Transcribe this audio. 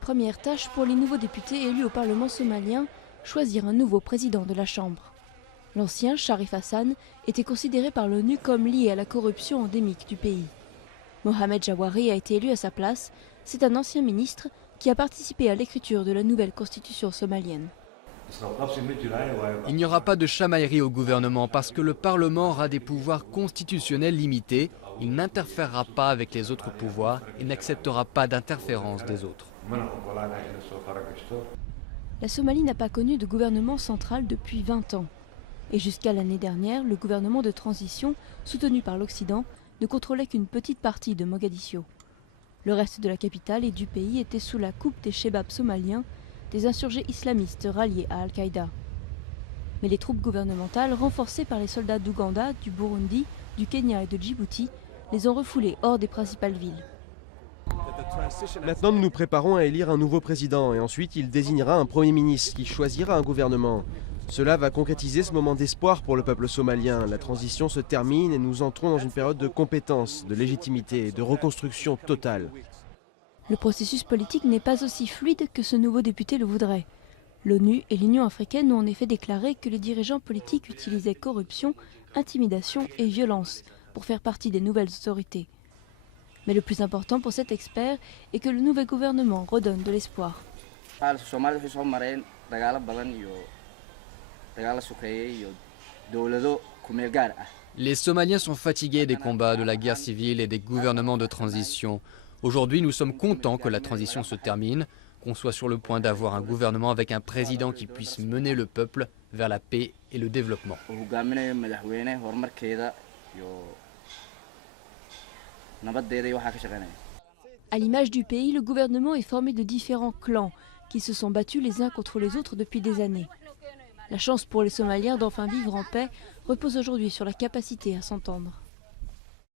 Première tâche pour les nouveaux députés élus au Parlement somalien, choisir un nouveau président de la Chambre. L'ancien, Sharif Hassan, était considéré par l'ONU comme lié à la corruption endémique du pays. Mohamed Jawari a été élu à sa place. C'est un ancien ministre qui a participé à l'écriture de la nouvelle constitution somalienne. Il n'y aura pas de chamaillerie au gouvernement parce que le Parlement aura des pouvoirs constitutionnels limités. Il n'interférera pas avec les autres pouvoirs et n'acceptera pas d'interférence des autres. La Somalie n'a pas connu de gouvernement central depuis 20 ans. Et jusqu'à l'année dernière, le gouvernement de transition, soutenu par l'Occident, ne contrôlait qu'une petite partie de Mogadiscio. Le reste de la capitale et du pays était sous la coupe des Chebabs somaliens, des insurgés islamistes ralliés à Al-Qaïda. Mais les troupes gouvernementales, renforcées par les soldats d'Ouganda, du Burundi, du Kenya et de Djibouti, les ont refoulés hors des principales villes. Maintenant, nous nous préparons à élire un nouveau président et ensuite il désignera un premier ministre qui choisira un gouvernement. Cela va concrétiser ce moment d'espoir pour le peuple somalien. La transition se termine et nous entrons dans une période de compétence, de légitimité et de reconstruction totale. Le processus politique n'est pas aussi fluide que ce nouveau député le voudrait. L'ONU et l'Union africaine ont en effet déclaré que les dirigeants politiques utilisaient corruption, intimidation et violence pour faire partie des nouvelles autorités. Mais le plus important pour cet expert est que le nouvel gouvernement redonne de l'espoir. Les Somaliens sont fatigués des combats, de la guerre civile et des gouvernements de transition. Aujourd'hui, nous sommes contents que la transition se termine, qu'on soit sur le point d'avoir un gouvernement avec un président qui puisse mener le peuple vers la paix et le développement. À l'image du pays, le gouvernement est formé de différents clans qui se sont battus les uns contre les autres depuis des années. La chance pour les Somaliens d'enfin vivre en paix repose aujourd'hui sur la capacité à s'entendre.